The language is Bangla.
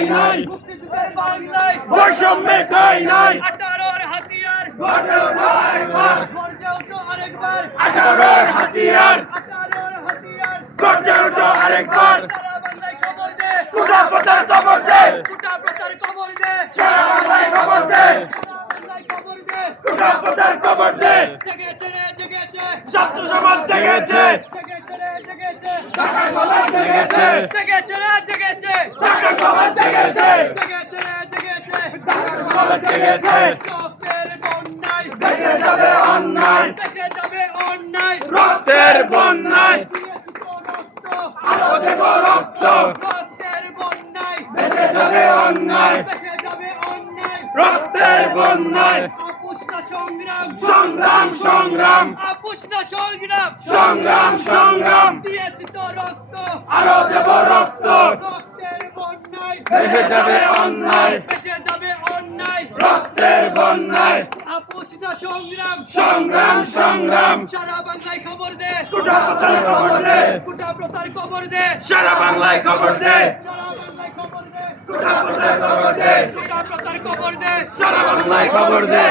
ঠাই নাই। বৈষম্যের ঠাই নাই। আঠারোর হাতিয়ার। গর্জে ওঠো আরেকবার। আঠারোর হাতিয়ার। গর্জে ওঠো আরেকবার। কুটা প্রচার খবর দে। কুটা প্রচার খবর দে। সারা বাংলায় খবর দে। কুটা প্রচার খবর দে। জেগেছে রে জেগেছে। ছাত্র সমাজ জেগেছে। জেগেছে রে জেগেছে। ঢাকা সমাজ জেগেছে। জেগেছে রে জেগেছে। ঢাকা সমাজ জেগেছে জেগেছে দেশে যাবে অন্যায় দেশে যাবে অন্যায় রক্তের বন্যায়। দিয়েছি তো রক্ত। আরও দেব রক্ত রক্তের বন্যায় দেশে যাবে অন্যায়। দেশে যাবে অন্যায় রক্তের বন্যায়। সংগ্রাম সংগ্রাম। সংগ্রাম আপুষ্ণ সংগ্রাম। সংগ্রাম সংগ্রাম। দিয়েছি তো রক্ত। আরও বন্যায় যাবে অন্যায়। দেশে যাবে অন্যায়। রক্তের বন্যায়। আপুষ্ণ সংগ্রাম। সংগ্রাম সংগ্রাম। সারা বাংলায় খবর দে। কুটা প্রচার খবর দে। কুটা প্রচার খবর দে। সারা বাংলায় খবর দে। সারা বাংলায় খবর দে। কুটা প্রচার খবর দে। কুটা প্রচার খবর দে। সারা বাংলায় খবর দে।